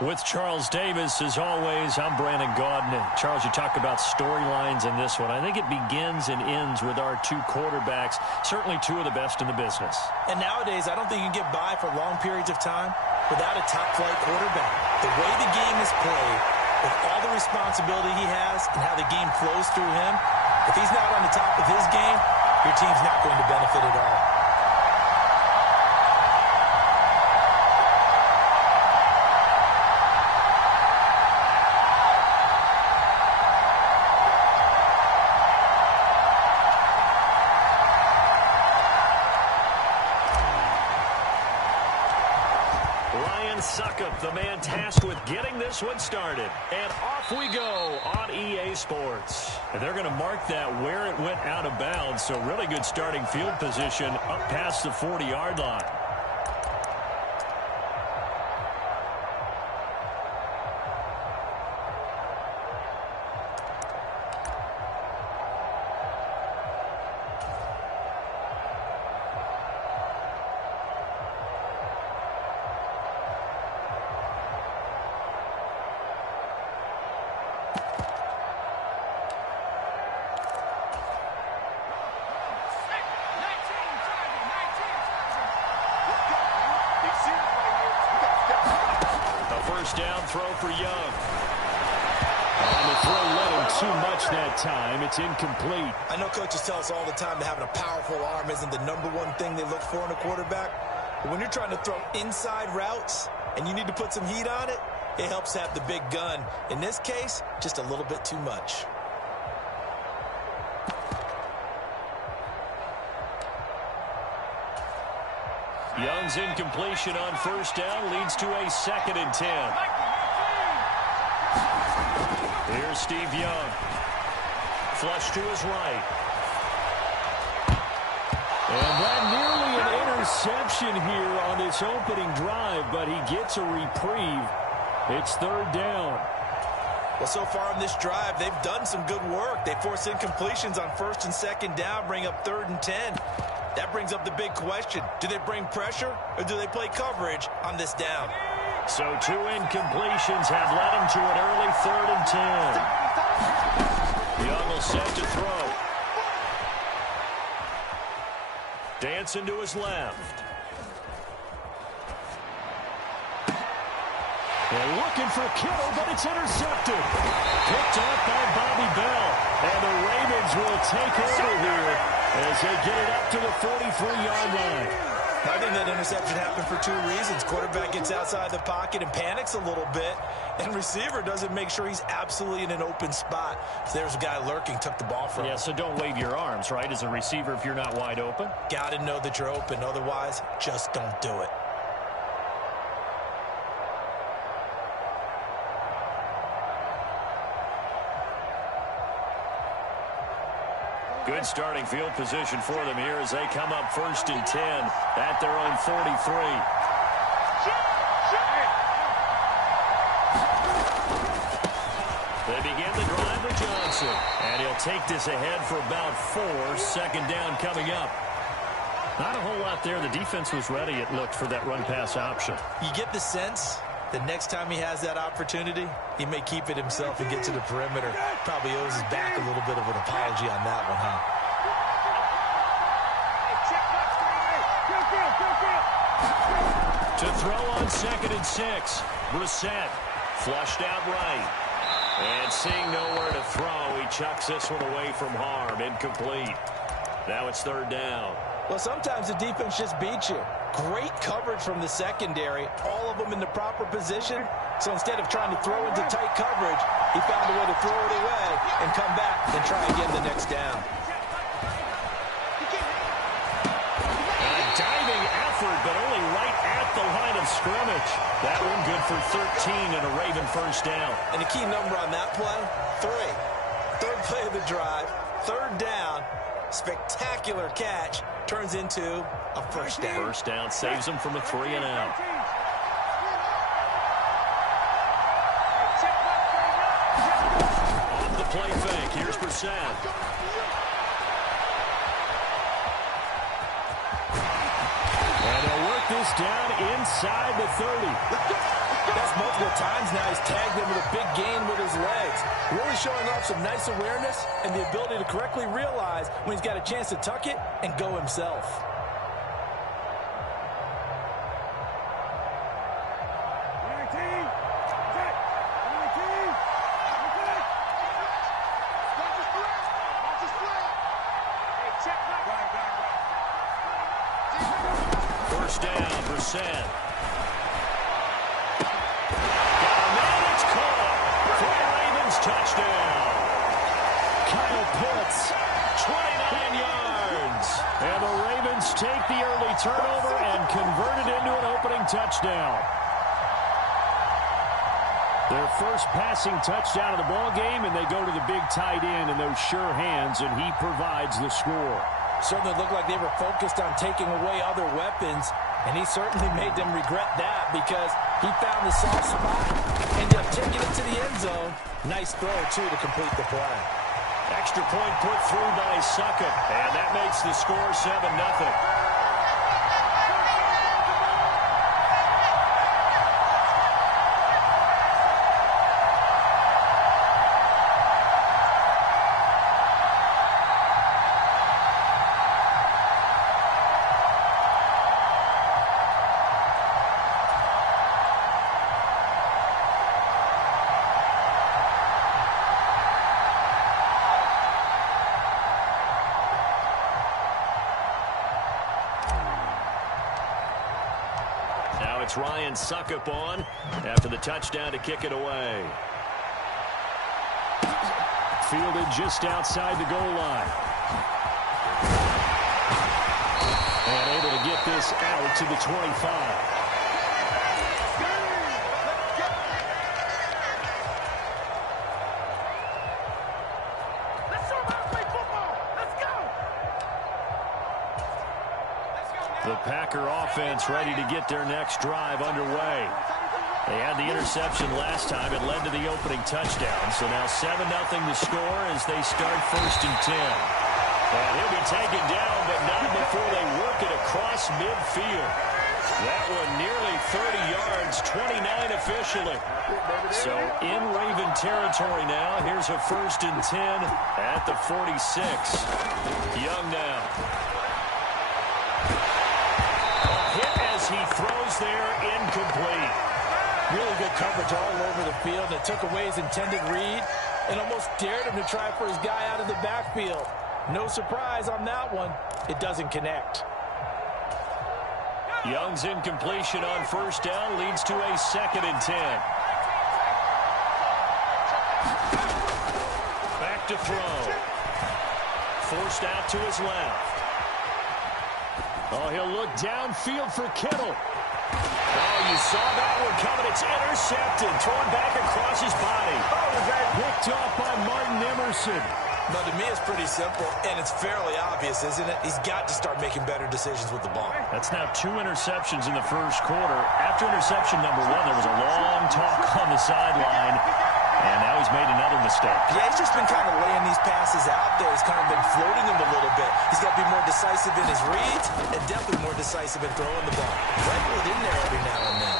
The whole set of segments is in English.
With Charles Davis, as always, I'm Brandon Gaudin. And Charles, you talk about storylines in this one. I think it begins and ends with our two quarterbacks, certainly two of the best in the business. And nowadays, I don't think you can get by for long periods of time without a top-flight quarterback. The way the game is played, with all the responsibility he has and how the game flows through him, if he's not on the top of his game, your team's not going to benefit at all. Suckup, the man tasked with getting this one started. And off we go on EA Sports. And they're going to mark that where it went out of bounds. So really good starting field position up past the 40-yard line. First down throw for Young. And the throw led him too much that time. It's incomplete. I know coaches tell us all the time that having a powerful arm isn't the #1 thing they look for in a quarterback. But when you're trying to throw inside routes and you need to put some heat on it, it helps have the big gun. In this case, just a little bit too much. Young's incompletion on first down leads to a 2nd and 10. Here's Steve Young. Flush to his right. And that nearly an interception here on this opening drive, but he gets a reprieve. It's 3rd down. Well, so far on this drive, they've done some good work. They force incompletions on 1st and 2nd down, bring up 3rd and 10. That brings up the big question. Do they bring pressure or do they play coverage on this down? So 2 incompletions have led him to an early 3rd and 10. Young will set to throw. Dancing to his left. And looking for Kittle, but it's intercepted. Picked up by Bobby Bell. And the Ravens will take over here as they get it up to the 43-yard line. I think that interception happened for 2 reasons. Quarterback gets outside the pocket and panics a little bit, and receiver doesn't make sure he's absolutely in an open spot. So there's a guy lurking, took the ball from him. Yeah, so don't wave your arms, right, as a receiver if you're not wide open? Got to know that you're open. Otherwise, just don't do it. Good starting field position for them here as they come up 1st and 10 at their own 43. They begin the drive with Johnson. And he'll take this ahead for about 4. 2nd down coming up. Not a whole lot there. The defense was ready, it looked, for that run-pass option. You get the sense the next time he has that opportunity, he may keep it himself and get to the perimeter. Probably owes his back a little bit of an apology on that one, huh? To throw on 2nd and 6. Brissett flushed out right. And seeing nowhere to throw, he chucks this one away from harm. Incomplete. Now it's 3rd down. Well, sometimes the defense just beats you. Great coverage from the secondary, all of them in the proper position. So instead of trying to throw into tight coverage, he found a way to throw it away and come back and try again the next down. A diving effort, but only right at the line of scrimmage. That one good for 13 and a Raven 1st down. And the key number on that play, 3. 3rd play of the drive, 3rd down. Spectacular catch turns into a 1st down. 1st down saves him from a 3 and out. On the play fake, here's Brissett. And he'll work this down inside the 30. That's multiple times now. He's tagged him with a big gain with his legs. Really showing off some nice awareness and the ability to correctly realize when he's got a chance to tuck it and go himself. First down, Brissett. It's caught for a Ravens touchdown. Kyle Pitts, 29 yards. And the Ravens take the early turnover and convert it into an opening touchdown. Their first passing touchdown of the ball game, and they go to the big tight end in those sure hands, and he provides the score. Certainly looked like they were focused on taking away other weapons, and he certainly made them regret that because he found the soft spot, ended up taking it to the end zone. Nice throw, too, to complete the play. Extra point put through by Succop, and that makes the score 7-0. Now it's Ryan Succop on after the touchdown to kick it away. Fielded just outside the goal line. And able to get this out to the 25. The Packer offense ready to get their next drive underway. They had the interception last time. It led to the opening touchdown. So now 7-0 the score as they start 1st and 10. And he'll be taken down, but not before they work it across midfield. That one nearly 30 yards, 29 officially. So in Raven territory now. Here's a 1st and 10 at the 46. Young now. He throws there, incomplete. Really good coverage all over the field. It took away his intended read and almost dared him to try for his guy out of the backfield. No surprise on that one. It doesn't connect. Young's incompletion on 1st down leads to a 2nd and 10. Back to throw. Forced out to his left. Oh, he'll look downfield for Kittle. Oh, you saw that one coming. It's intercepted. Thrown back across his body. Oh, picked off by Martin Emerson. Now, to me, it's pretty simple, and it's fairly obvious, isn't it? He's got to start making better decisions with the ball. That's now 2 interceptions in the first quarter. After interception number 1, there was a long talk on the sideline. And now he's made another mistake. Yeah, he's just been kind of laying these passes out there. He's kind of been floating them a little bit. He's got to be more decisive in his reads and definitely more decisive in throwing the ball. Rifle it in there every now and then.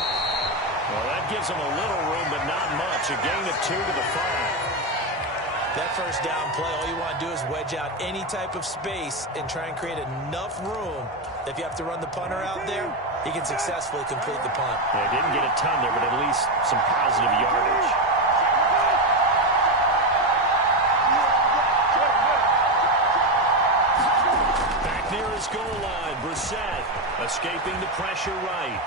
Well, that gives him a little room, but not much. A gain of 2 to the 5. That 1st down play, all you want to do is wedge out any type of space and try and create enough room. If you have to run the punter out there, he can successfully complete the punt. Yeah, didn't get a ton there, but at least some positive yardage. Goal line, Brissett escaping the pressure right.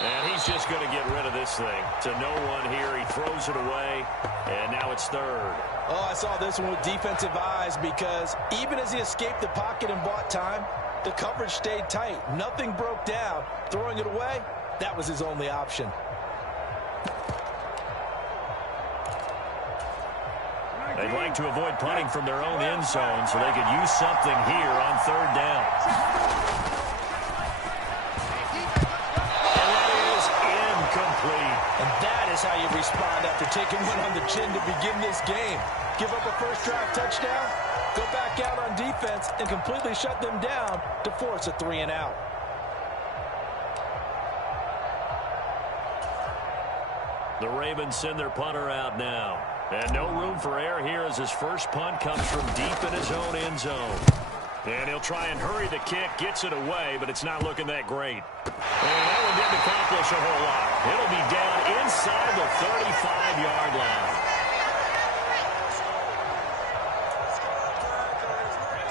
And he's just going to get rid of this thing. To no one here. He throws it away, and now it's 3rd. Oh, I saw this one with defensive eyes because even as he escaped the pocket and bought time, the coverage stayed tight. Nothing broke down. Throwing it away, that was his only option. They'd like to avoid punting from their own end zone so they could use something here on 3rd down. And that is incomplete. And that is how you respond after taking one on the chin to begin this game. Give up a first drive touchdown, go back out on defense, and completely shut them down to force a 3 and out. The Ravens send their punter out now. And no room for error here as his first punt comes from deep in his own end zone. And he'll try and hurry the kick, gets it away, but it's not looking that great. And that one didn't accomplish a whole lot. It'll be down inside the 35-yard line.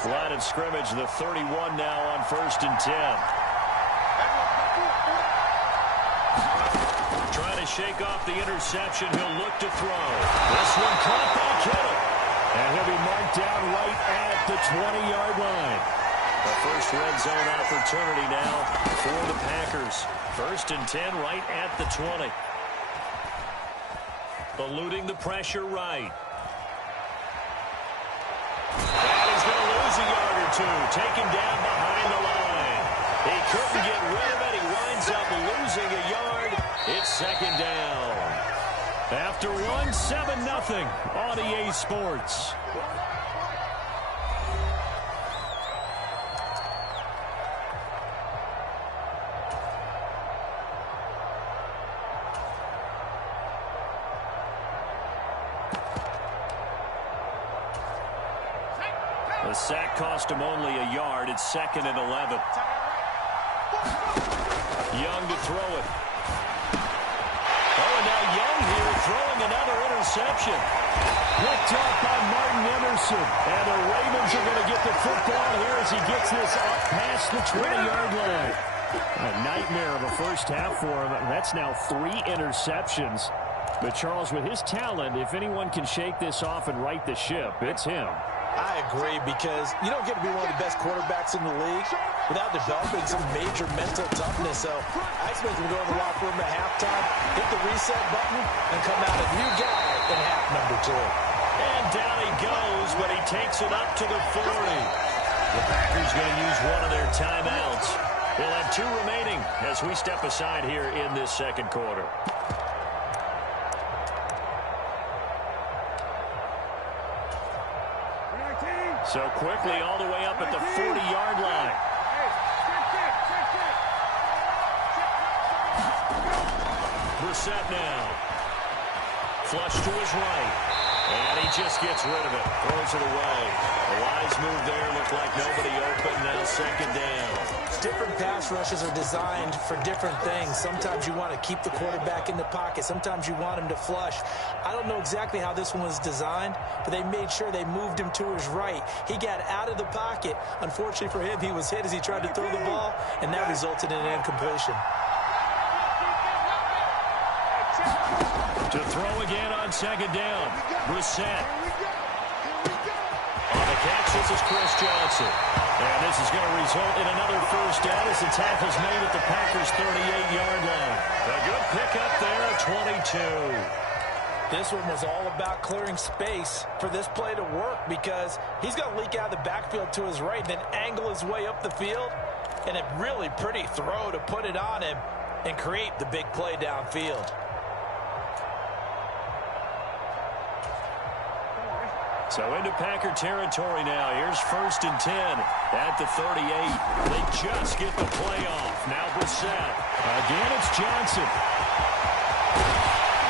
Line of scrimmage, the 31 now on 1st and 10. Trying to shake off the interception. He'll look to throw. This one caught by Kittle. And he'll be marked down right at the 20-yard line. The first red zone opportunity now for the Packers. 1st and 10 right at the 20. Eluding the pressure right. And he's going to lose a yard or two. Taken down behind the line. He couldn't get rid of it. He winds up losing a yard. It's 2nd down. After one, 7-0 on EA Sports. The sack cost him only a yard. It's 2nd and 11. Young to throw it. Oh, and now Young here throwing another interception. Picked up by Martin Emerson. And the Ravens are going to get the football here as he gets this up past the 20-yard line. A nightmare of a first half for him. That's now 3 interceptions. But Charles, with his talent, if anyone can shake this off and right the ship, it's him. I agree, because you don't get to be one of the best quarterbacks in the league without developing some major mental toughness. So I expect him to go in the locker room at halftime, hit the reset button, and come out a new guy in half number 2. And down he goes, but he takes it up to the 40. The Packers going to use one of their timeouts. They'll have 2 remaining as we step aside here in this 2nd quarter. So quickly all the way up at the 40-yard line. Brissett now. Flush to his right. And he just gets rid of it. Throws it away. A wise move there. Looked like nobody open. Now 2nd down. Different pass rushes are designed for different things. Sometimes you want to keep the quarterback in the pocket. Sometimes you want him to flush. I don't know exactly how this one was designed, but they made sure they moved him to his right. He got out of the pocket. Unfortunately for him, he was hit as he tried to throw the ball, and that resulted in an incompletion. To throw again on 2nd down. Brissett. On the catch, this is Chris Johnson. And this is going to result in another first down as the tackle's made at the Packers' 38-yard line. A good pickup there at 22. This one was all about clearing space for this play to work, because he's going to leak out of the backfield to his right and then angle his way up the field. And a really pretty throw to put it on him and create the big play downfield. So into Packer territory now. Here's 1st and 10 at the 38. They just get the play off. Now Brissett. Again, it's Johnson.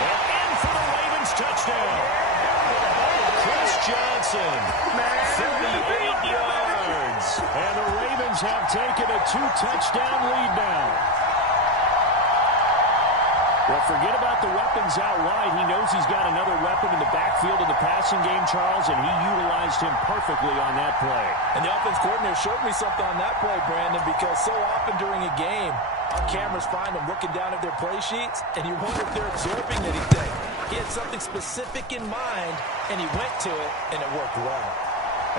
And in for the Ravens touchdown. Chris Johnson. 38 yards. And the Ravens have taken a 2-touchdown lead now. Well, forget about the weapons out wide. He knows he's got another weapon in the backfield of the passing game, Charles, and he utilized him perfectly on that play. And the offense coordinator showed me something on that play, Brandon, because so often during a game, our cameras find them looking down at their play sheets, and you wonder if they're absorbing anything. He had something specific in mind, and he went to it, and it worked well.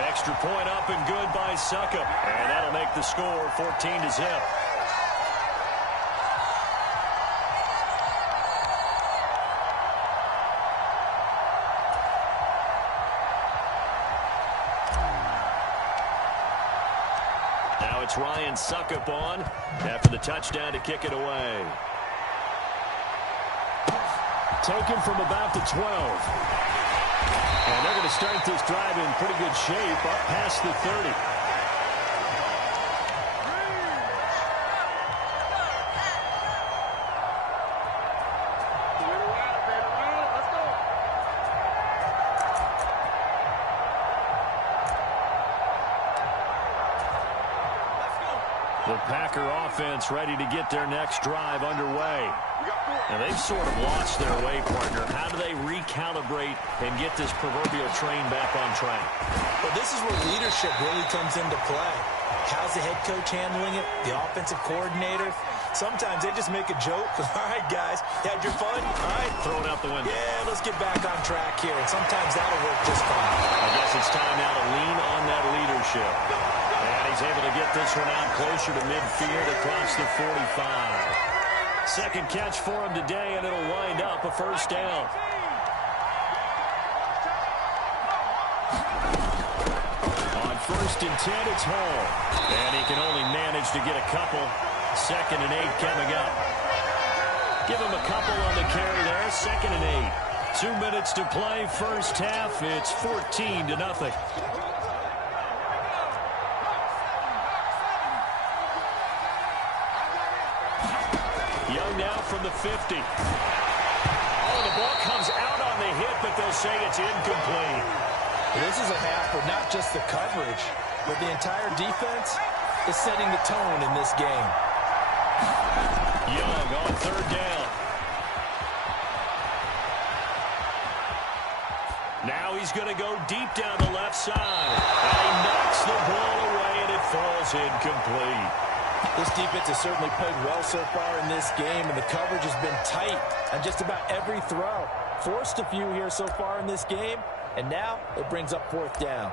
Extra point up and good by Succop, and that'll make the score 14-0. It's Ryan Succop on after the touchdown to kick it away. Taken from about the 12. And they're going to start this drive in pretty good shape up past the 30. The Packer offense ready to get their next drive underway. And they've sort of lost their way, partner. How do they recalibrate and get this proverbial train back on track? Well, this is where leadership really comes into play. How's the head coach handling it? The offensive coordinator? Sometimes they just make a joke. All right, guys, had your fun? All right. Throw it out the window. Yeah, let's get back on track here. And sometimes that'll work just fine. I guess it's time now to lean on that leadership. And he's able to get this one out closer to midfield across the 45. Second catch for him today, and it'll wind up a first down. On 1st and 10, it's Hall. And he can only manage to get a couple. 2nd and 8 coming up. Give him a couple on the carry there. 2nd and 8. 2 minutes to play. First half. It's 14-0. Young now from the 50. Oh, the ball comes out on the hit, but they'll say it's incomplete. This is a half where not just the coverage, but the entire defense is setting the tone in this game. Young on 3rd down. Now he's going to go deep down the left side. And he knocks the ball away, and it falls incomplete. This defense has certainly played well so far in this game, and the coverage has been tight on just about every throw. Forced a few here so far in this game, and now it brings up 4th down.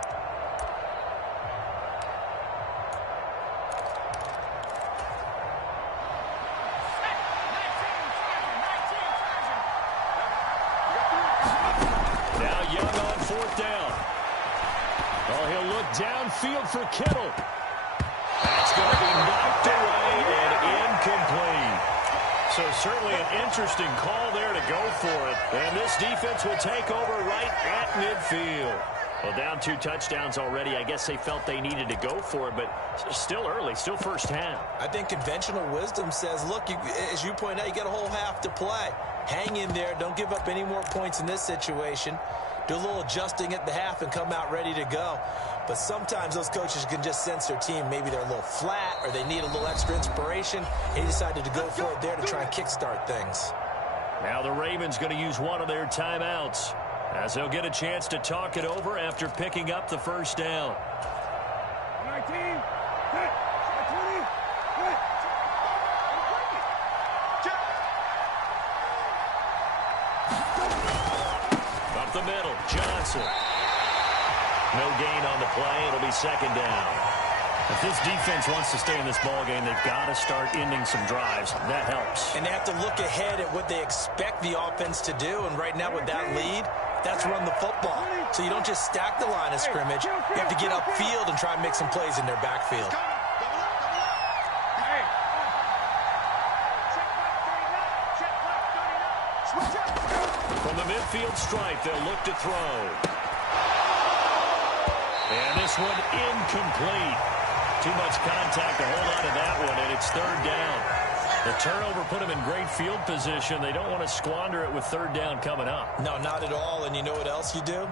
Now Young on 4th down. Oh, he'll look downfield for Kittle. That's going to be knocked away and incomplete. So certainly an interesting call there to go for it. And this defense will take over right at midfield. Well, down 2 touchdowns already. I guess they felt they needed to go for it, but still early, still first half. I think conventional wisdom says, look, as you point out, you got a whole half to play. Hang in there. Don't give up any more points in this situation. Do a little adjusting at the half and come out ready to go. But sometimes those coaches can just sense their team. Maybe they're a little flat or they need a little extra inspiration. He decided to go for it there to try and kickstart things. Now the Ravens going to use one of their timeouts as they'll get a chance to talk it over after picking up the first down. 19, 20, Up the middle, Johnson. No gain on the play. It'll be 2nd down. If this defense wants to stay in this ballgame, they've got to start ending some drives. That helps. And they have to look ahead at what they expect the offense to do. And right now with that lead, that's run the football. So you don't just stack the line of scrimmage. You have to get upfield and try and make some plays in their backfield. From the midfield stripe, they'll look to throw. And this one incomplete. Too much contact to hold on to that one, and it's 3rd down. The turnover put them in great field position. They don't want to squander it with 3rd down coming up. No, not at all. And you know what else you do?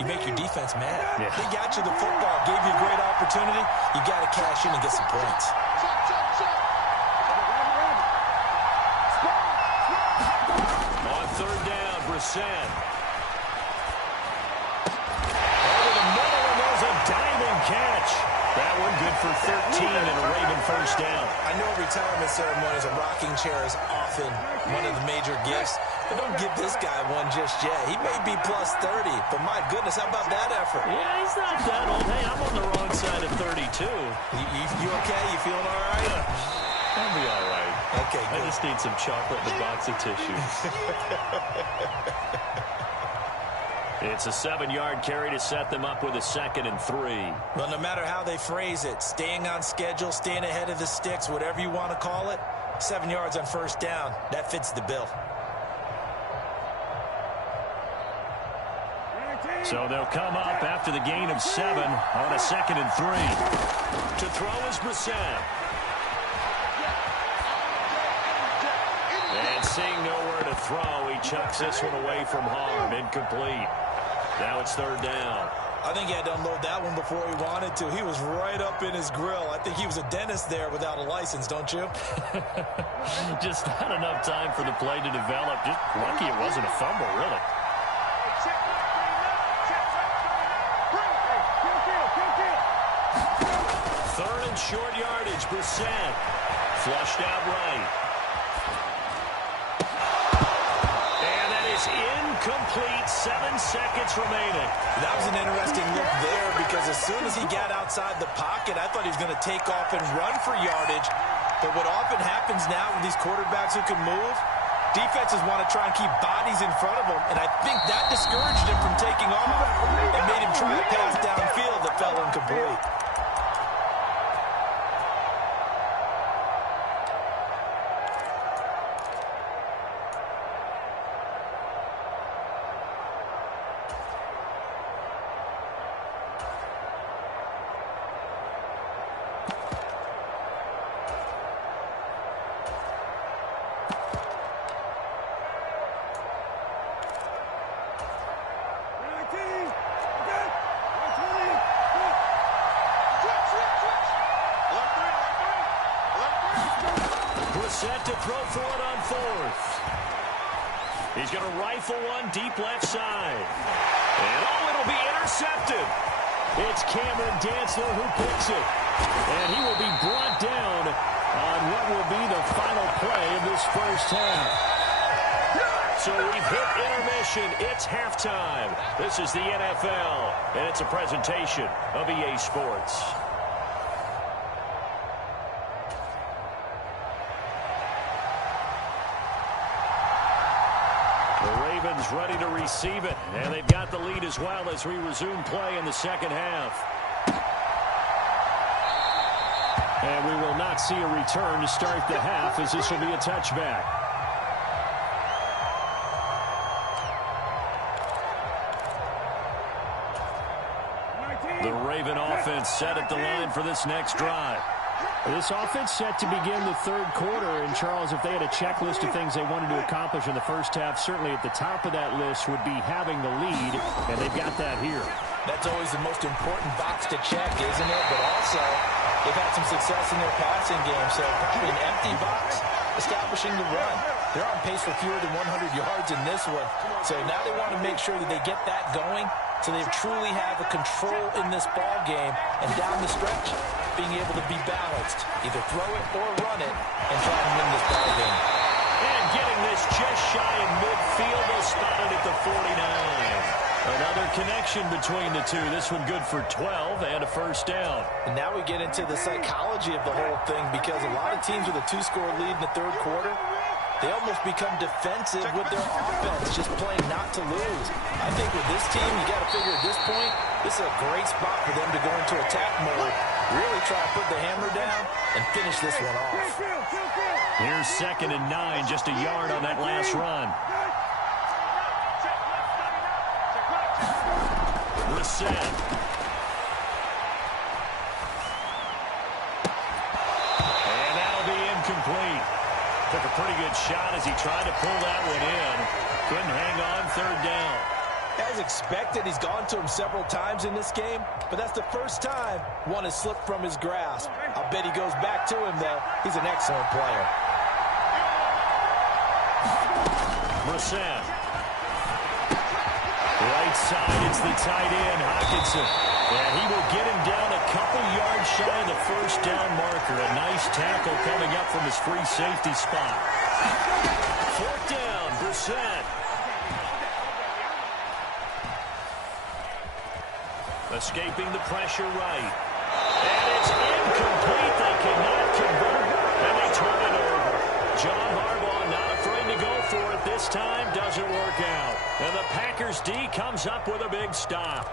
You make your defense mad. Yeah. They got you the football, gave you a great opportunity. You got to cash in and get some points. On 3rd down, Brissett. Over the middle, and there's a diving catch. That one good for 13 and a Raven first down. I know retirement ceremonies, a rocking chair is often one of the major gifts, but don't give this guy one just yet. He may be plus 30, but my goodness, how about that effort? Yeah, he's not that old. Hey, I'm on the wrong side of 32. You okay? You feeling all right? I'll be all right. Okay, I good. just need some chocolate and a box of tissues. It's a 7-yard carry to set them up with a 2nd and 3. Well, no matter how they phrase it, staying on schedule, staying ahead of the sticks, whatever you want to call it, 7 yards on 1st down, that fits the bill. So they'll come up after the gain of 7 on a 2nd and 3. To throw is Brissett. And seeing nowhere to throw, he chucks this one away from harm. Incomplete. Now it's 3rd down. I think he had to unload that one before he wanted to. He was right up in his grill. I think he was a dentist there without a license, don't you? Just not enough time for the play to develop. Just lucky it wasn't a fumble, really. Third and short yardage. Brissett flushed out right. Incomplete, 7 seconds remaining. That was an interesting look there because as soon as he got outside the pocket, I thought he was going to take off and run for yardage. But what often happens now with these quarterbacks who can move, defenses want to try and keep bodies in front of them, and I think that discouraged him from taking off and made him try to pass downfield that fell incomplete. Set to throw for it on fourth. He's going to rifle one deep left side. And, it'll be intercepted. It's Cameron Dantzler who picks it. And he will be brought down on what will be the final play of this first half. So we've hit intermission. It's halftime. This is the NFL, and it's a presentation of EA Sports. Ready to receive it, and they've got the lead as well as we resume play in the second half. And we will not see a return to start the half, as this will be a touchback. The Raven offense set at the line for this next drive. This offense set to begin the third quarter, and Charles, if they had a checklist of things they wanted to accomplish in the first half, certainly at the top of that list would be having the lead, and they've got that here. That's always the most important box to check, isn't it? But also, they've had some success in their passing game, so probably an empty box establishing the run. They're on pace for fewer than 100 yards in this one, so now they want to make sure that they get that going so they truly have a control in this ball game, and down the stretch, being able to be balanced, either throw it or run it, and try and win this ball game. And getting this just shy in midfield, they'll spot it at the 49. Another connection between the two. This one good for 12 and a first down. And now we get into the psychology of the whole thing, because a lot of teams with a 2-score lead in the third quarter, they almost become defensive with their offense, just playing not to lose. I think with this team, you got to figure at this point, this is a great spot for them to go into attack mode, really try to put the hammer down and finish this one off. Here's 2nd and 9, just a yard on that last run. Brissett. And that'll be incomplete. Took a pretty good shot as he tried to pull that one in. Couldn't hang on, third down. As expected, he's gone to him several times in this game, but that's the first time one has slipped from his grasp. I'll bet he goes back to him, though. He's an excellent player. Brissett. Right side, it's the tight end, Hockenson. And he will get him down a couple yards shy of the first down marker. A nice tackle coming up from his free safety spot. 4th down, Brissett. Escaping the pressure right. And it's incomplete. They cannot convert, and they turn it over. John Harbaugh not afraid to go for it this time. Doesn't work out. And the Packers D comes up with a big stop.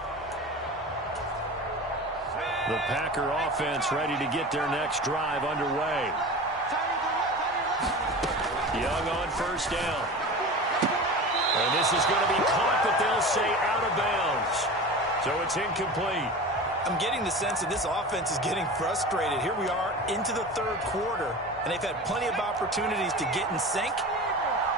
The Packer offense ready to get their next drive underway. Young on first down. And this is going to be caught, but they'll say out of bounds. So it's incomplete. I'm getting the sense that this offense is getting frustrated. Here we are into the third quarter, and they've had plenty of opportunities to get in sync.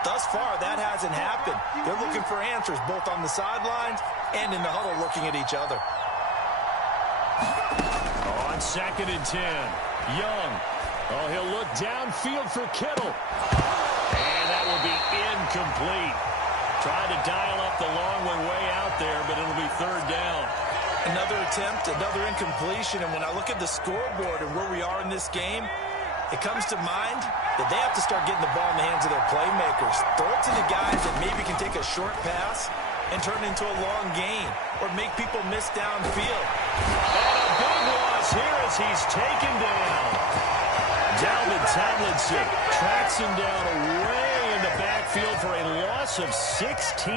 Thus far, that hasn't happened. They're looking for answers both on the sidelines and in the huddle looking at each other. On 2nd and 10, Young. Oh, he'll look downfield for Kittle. And that will be incomplete. Trying to dial up the long one way out there, but it'll be 3rd down. Another attempt, another incompletion, and when I look at the scoreboard and where we are in this game, it comes to mind that they have to start getting the ball in the hands of their playmakers. Throw it to the guys that maybe can take a short pass and turn it into a long gain or make people miss downfield. And a big loss here as he's taken down. Dalvin Tomlinson tracks him down away in the backfield for a loss of 16.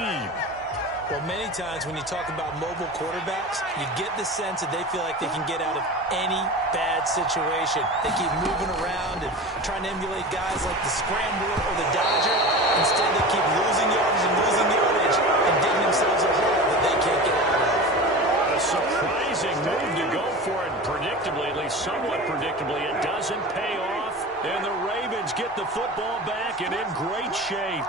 Well, many times when you talk about mobile quarterbacks, you get the sense that they feel like they can get out of any bad situation. They keep moving around and trying to emulate guys like the Scrambler or the Dodger. Instead, they keep losing yardage and losing yardage and digging themselves a hole that they can't get out of. A surprising move to go for it predictably, at least somewhat predictably. It doesn't pay off, and the Ravens get the football back and in great shape.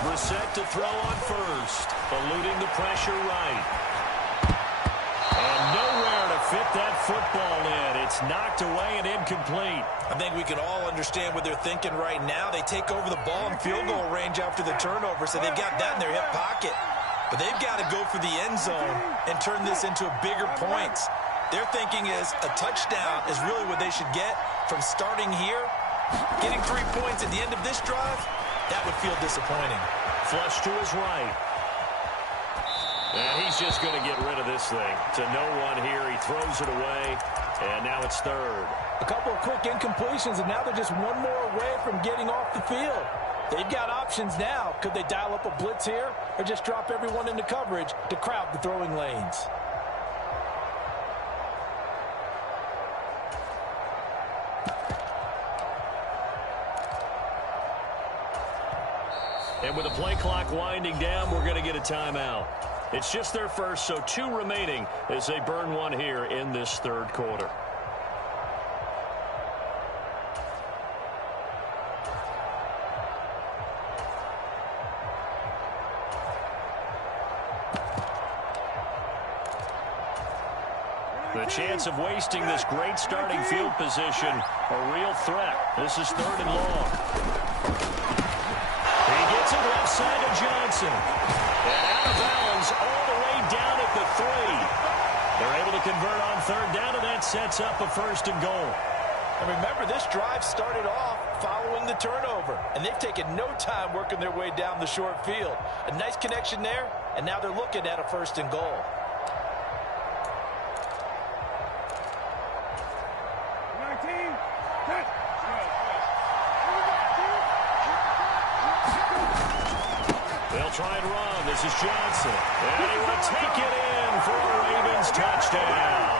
Brissett to throw on first, eluding the pressure right. And nowhere to fit that football in. It's knocked away and incomplete. I think we can all understand what they're thinking right now. They take over the ball in field goal range after the turnover, so they've got that in their hip pocket. But they've got to go for the end zone and turn this into bigger points. Their thinking is a touchdown is really what they should get from starting here. Getting 3 points at the end of this drive, that would feel disappointing. Flush to his right. And he's just going to get rid of this thing. To no one here. He throws it away. And now it's 3rd. A couple of quick incompletions, and now they're just one more away from getting off the field. They've got options now. Could they dial up a blitz here or just drop everyone into coverage to crowd the throwing lanes? And with the play clock winding down, we're going to get a timeout. It's just their first, so 2 remaining as they burn one here in this 3rd quarter. The chance of wasting this great starting field position, a real threat. This is 3rd and long. He gets it left side to Johnson. And out of bounds all the way down at the 3. They're able to convert on 3rd down, and that sets up a 1st and goal. And remember, this drive started off following the turnover, and they've taken no time working their way down the short field. A nice connection there, and now they're looking at a 1st and goal. They'll try and run. This is Johnson. And he will take it in for a Ravens touchdown.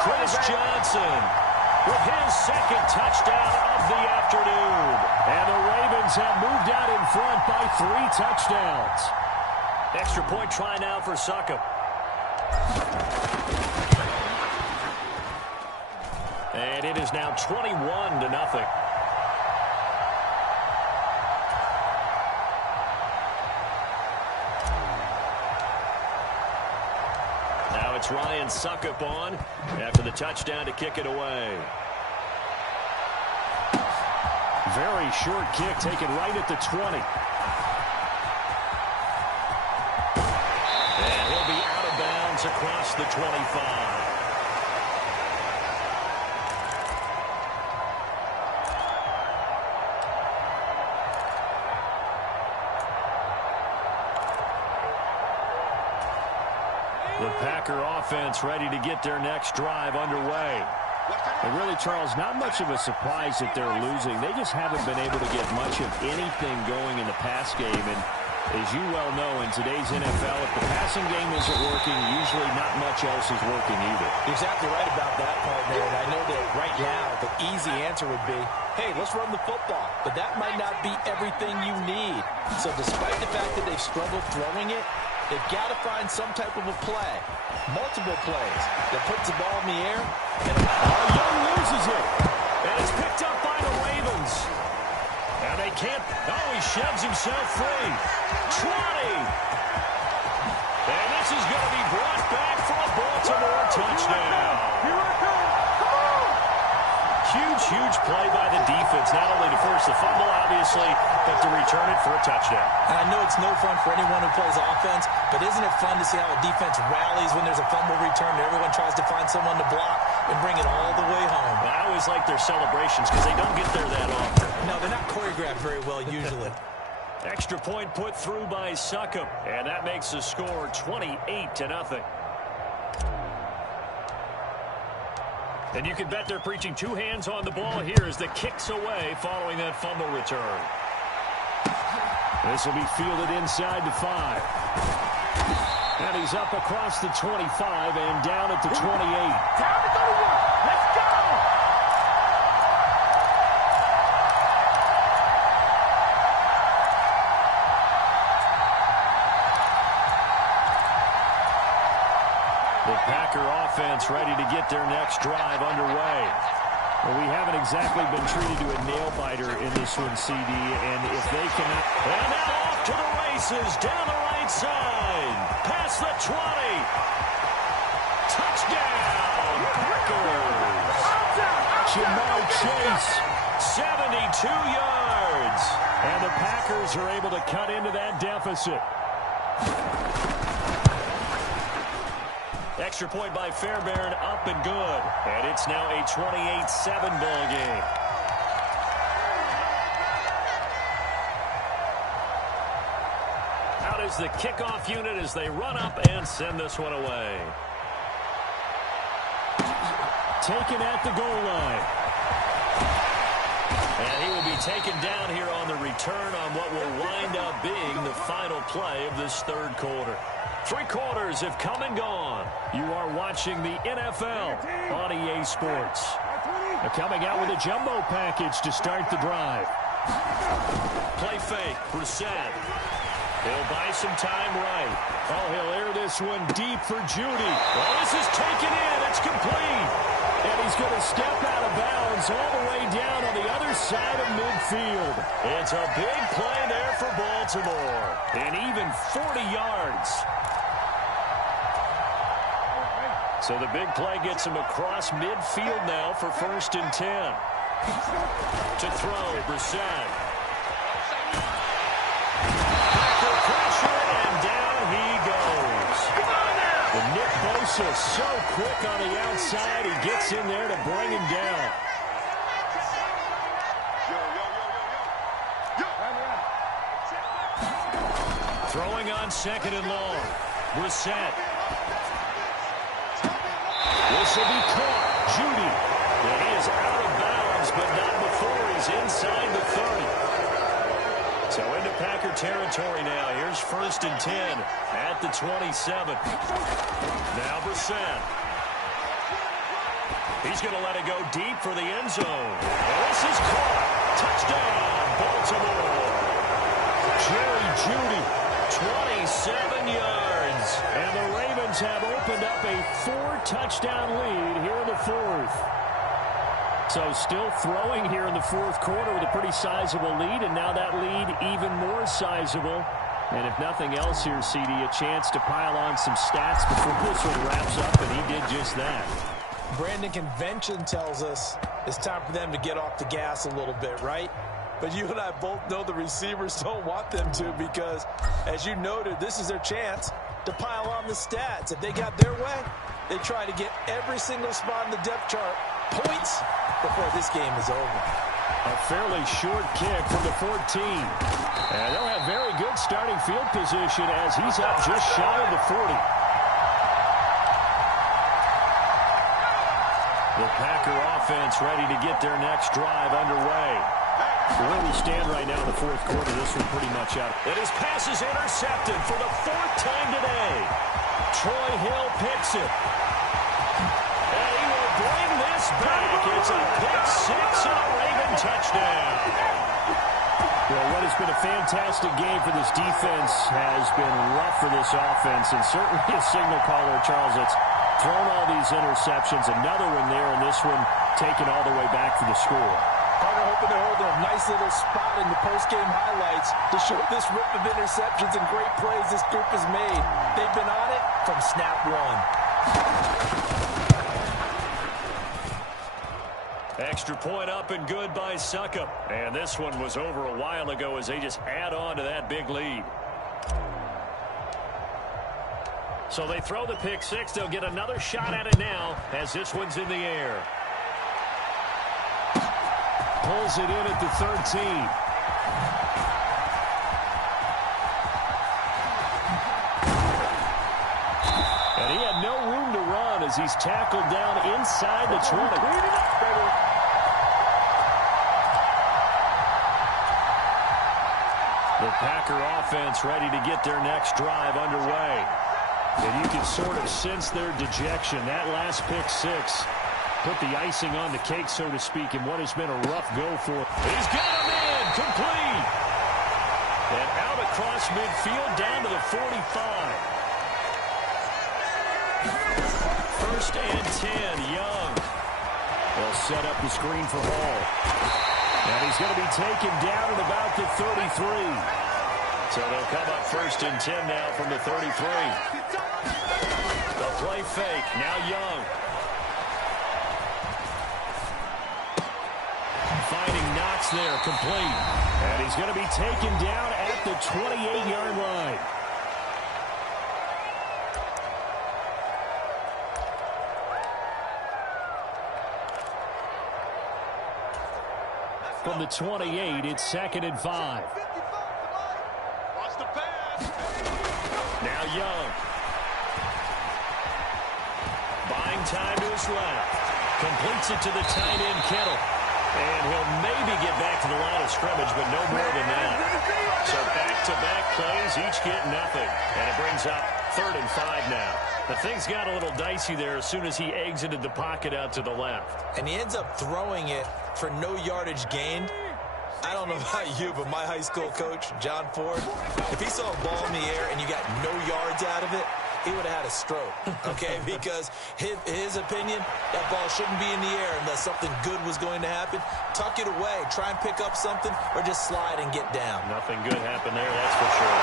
Chris Johnson with his 2nd touchdown of the afternoon. And the Ravens have moved out in front by 3 touchdowns. Extra point try now for Succop. And it is now 21-0. It's Ryan Succop on after the touchdown to kick it away. Very short kick taken right at the 20. And he'll be out of bounds across the 25. The Packer offense ready to get their next drive underway. And really, Charles, not much of a surprise that they're losing. They just haven't been able to get much of anything going in the pass game. And as you well know, in today's NFL, if the passing game isn't working, usually not much else is working either. You're exactly right about that, partner. And I know that right now the easy answer would be, hey, let's run the football. But that might not be everything you need. So despite the fact that they've struggled throwing it, They've got to find some type of a play, multiple plays, that puts the ball in the air. And Young loses it. And it's picked up by the Ravens. And they can't. Oh, he shoves himself free. 20. And this is going to be brought back for a Baltimore touchdown. Here I come. Come on. Huge play by the defense, not only to force the fumble, obviously, but to return it for a touchdown. And I know it's no fun for anyone who plays offense, but isn't it fun to see how a defense rallies when there's a fumble return and everyone tries to find someone to block and bring it all the way home? Well, I always like their celebrations because they don't get there that often. No, they're not choreographed very well usually. Extra point put through by Succop, and that makes the score 28-0. And you can bet they're preaching two hands on the ball here as the kick's away following that fumble return. This will be fielded inside the 5. And he's up across the 25 and down at the 28. Time to go to work. Let's go. The Packer offense ready to get their next drive underway. Well, we haven't exactly been treated to a nail-biter in this one, CD, and if they cannot... And now off to the races, down the right side, past the 20. Touchdown, Packers. Ja'Marr Chase. 72 yards. And the Packers are able to cut into that deficit. Extra point by Fairbairn, up and good. And it's now a 28-7 ball game. Out is the kickoff unit as they run up and send this one away. Taken at the goal line. And he will be taken down here on the return on what will wind up being the final play of this third quarter. 3 quarters have come and gone. You are watching the NFL on EA Sports. They're coming out with a jumbo package to start the drive. Play fake, Brissett. He'll buy some time right. Oh, he'll air this one deep for Judy. Well, this is taken in. It's complete. And he's going to step out of bounds all the way down on the other side of midfield. It's a big play there for Baltimore. And even 40 yards. So the big play gets him across midfield now for 1st and 10. To throw, Brissett. Packer pressure, and down he goes. The Nick Bosa so quick on the outside. He gets in there to bring him down. Throwing on 2nd and long. Brissett. This will be caught. Judy. And he is out of bounds, but not before he's inside the 30. So into Packer territory now. Here's 1st and 10 at the 27. Now Brissett. He's going to let it go deep for the end zone. And this is caught. Touchdown, Baltimore. Jerry Judy. 27 yards. And the Ravens have opened up a 4-touchdown lead here in the 4th. So still throwing here in the 4th quarter with a pretty sizable lead, and now that lead even more sizable. And if nothing else here, CD, a chance to pile on some stats before this one wraps up, and he did just that. Brandon, convention tells us it's time for them to get off the gas a little bit, right? But you and I both know the receivers don't want them to because, as you noted, this is their chance to pile on the stats. If they got their way, they try to get every single spot in the depth chart points before this game is over. A fairly short kick from the 14. And they'll have very good starting field position as he's up just shy of the 40. The Packer offense ready to get their next drive underway. Where we stand right now in the 4th quarter, this one pretty much out. And his pass is intercepted for the 4th time today. Troy Hill picks it. And he will bring this back. It's a pick 6 and a Raven touchdown. Well, what has been a fantastic game for this defense has been rough for this offense, and certainly a signal caller, Charles, that's thrown all these interceptions. Another one there, and this one taken all the way back for the score. Partner hoping they're holding a nice little spot in the post-game highlights to show this rip of interceptions and great plays this group has made. They've been on it from snap one. Extra point up and good by Succop. And this one was over a while ago as they just add on to that big lead. So they throw the pick six. They'll get another shot at it now as this one's in the air. Pulls it in at the 13. And he had no room to run as he's tackled down inside the 20. The Packer offense ready to get their next drive underway. And you can sort of sense their dejection. That last pick six put the icing on the cake, so to speak, in what has been a rough go for. He's got him in, complete. And out across midfield down to the 45. First and 10, Young. They'll set up the screen for Hall. And he's going to be taken down at about the 33. So they'll come up first and 10 now from the 33. The play fake, now Young. Finding Knox there, complete. And he's going to be taken down at the 28-yard line. From the 28, it's 2nd and 5. Now Young. Buying time to his left. Completes it to the tight end, Kittle. And he'll maybe get back to the line of scrimmage, but no more than that. So back-to-back plays, each get nothing. And it brings up 3rd and 5 now. But things got a little dicey there as soon as he exited the pocket out to the left. And he ends up throwing it for no yardage gained. I don't know about you, but my high school coach, John Ford, if he saw a ball in the air and you got no yards out of it, he would have had a stroke, okay? Because his opinion, that ball shouldn't be in the air unless something good was going to happen. Tuck it away, try and pick up something, or just slide and get down. Nothing good happened there, that's for sure.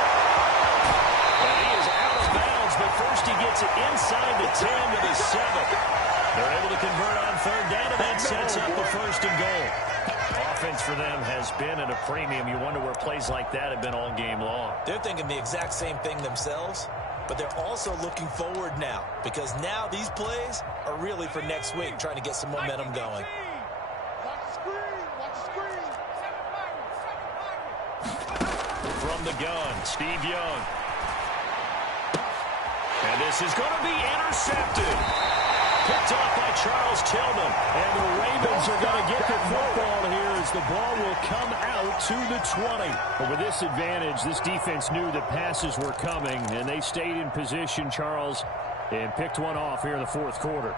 And he is out of bounds, but first he gets it inside the 10 to the 7. They're able to convert on 3rd down, and that sets up the 1st and goal. Offense for them has been at a premium. You wonder where plays like that have been all game long. They're thinking the exact same thing themselves, but they're also looking forward now because now these plays are really for next week, trying to get some momentum going. From the gun, Steve Young. And this is going to be intercepted. Picked off by Charles Tillman. And the Ravens are going to get the football here as the ball will come out to the 20. But with this advantage, this defense knew that passes were coming, and they stayed in position, Charles, and picked one off here in the 4th quarter.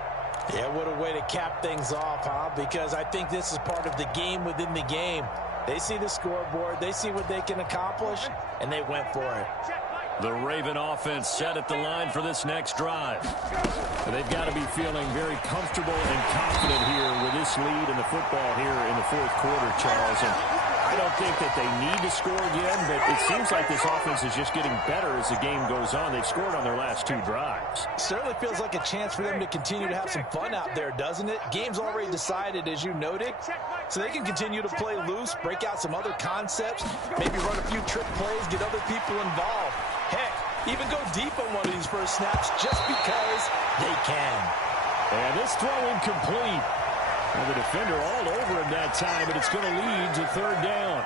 Yeah, what a way to cap things off, huh? Because I think this is part of the game within the game. They see the scoreboard, they see what they can accomplish, and they went for it. The Raven offense set at the line for this next drive. They've got to be feeling very comfortable and confident here with this lead in the football here in the 4th quarter, Charles. And I don't think that they need to score again, but it seems like this offense is just getting better as the game goes on. They've scored on their last 2 drives. Certainly feels like a chance for them to continue to have some fun out there, doesn't it? Game's already decided, as you noted, so they can continue to play loose, break out some other concepts, maybe run a few trick plays, get other people involved. Heck, even go deep on one of these first snaps just because they can. And this throw incomplete. And the defender all over him that time, but it's going to lead to 3rd down.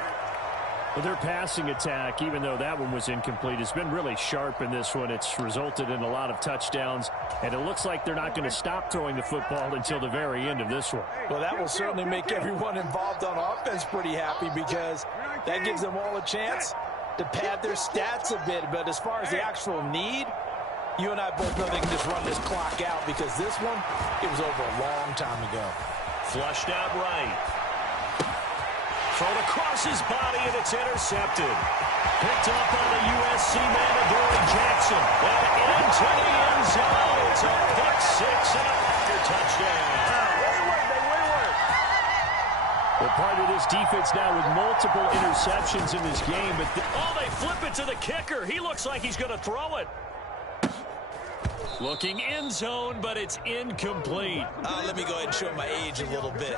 But their passing attack, even though that one was incomplete, has been really sharp in this one. It's resulted in a lot of touchdowns, and it looks like they're not going to stop throwing the football until the very end of this one. Well, that will certainly make everyone involved on offense pretty happy because that gives them all a chance to pad their stats a bit. But as far as the actual need, you and I both know they can just run this clock out because this one, it was over a long time ago. Flushed out right. Thrown across his body, and it's intercepted. Picked up by the USC man, Adoree Jackson. And into the end zone. It's a pick six and a Packer touchdown. Well, part of this defense now with multiple interceptions in this game. But they flip it to the kicker. He looks like he's going to throw it. Looking end zone, but it's incomplete. Let me go ahead and show my age a little bit.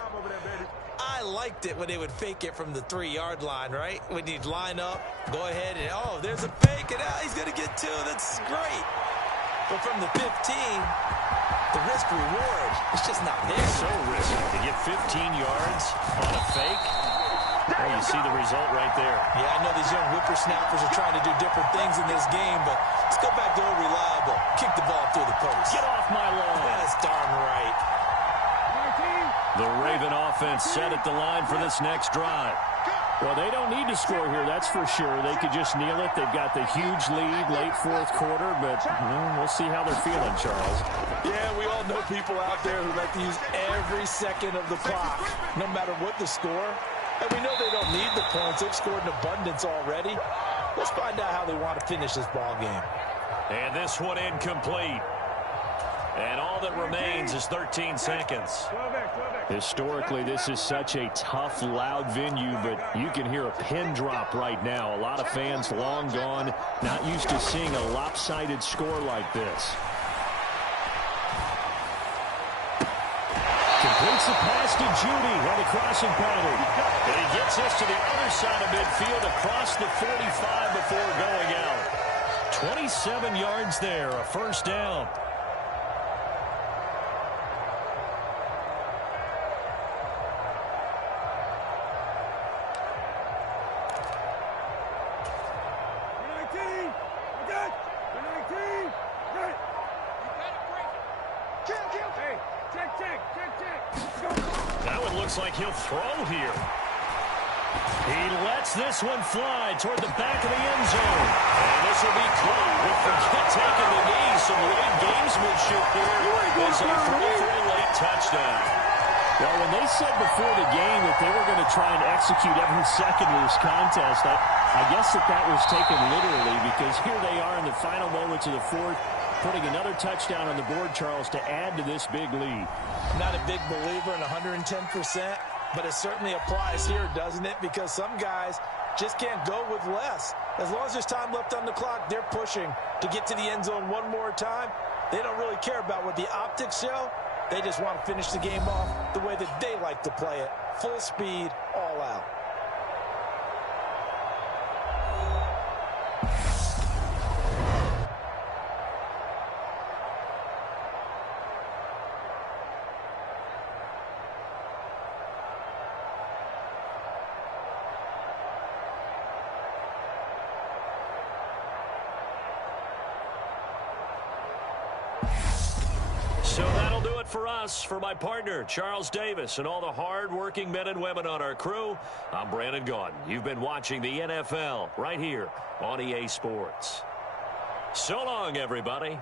I liked it when they would fake it from the 3-yard line, right? When you'd line up, go ahead, and there's a fake, and he's going to get 2. That's great. But from the 15, the risk-reward, it's just not there. So risky to get 15 yards on a fake. Well, you see the result right there. Yeah, I know these young whippersnappers are trying to do different things in this game, but let's go back to old reliable. Kick the ball through the post. Get off my lawn. That's darn right. The Raven offense set at the line for this next drive. Well, they don't need to score here, that's for sure. They could just kneel it. They've got the huge lead late fourth quarter, but we'll see how they're feeling, Charles. Yeah, we all know people out there who like to use every second of the clock, no matter what the score. And we know they don't need the points. They've scored in abundance already. Let's find out how they want to finish this ball game. And this one incomplete. And all that remains is 13 seconds. Historically, this is such a tough, loud venue, but you can hear a pin drop right now. A lot of fans long gone, not used to seeing a lopsided score like this. Completes the pass to Judy on the crossing pattern. And he gets this to the other side of midfield across the 45 before going out. 27 yards there, a first down. Looks like he'll throw here. He lets this one fly toward the back of the end zone. And this will be caught with the kid taking the knee. Some late gamesmanship here as they throw for a late touchdown. Well, when they said before the game that they were going to try and execute every second of this contest, I guess that was taken literally, because here they are in the final moments of the fourth, putting another touchdown on the board, Charles, to add to this big lead. Not a big believer in 110%, but it certainly applies here, doesn't it? Because some guys just can't go with less. As long as there's time left on the clock, they're pushing to get to the end zone one more time. They don't really care about what the optics show. They just want to finish the game off the way that they like to play it. Full speed, all out. So that'll do it for us. For my partner, Charles Davis, and all the hard-working men and women on our crew, I'm Brandon Gaudin. You've been watching the NFL right here on EA Sports. So long, everybody.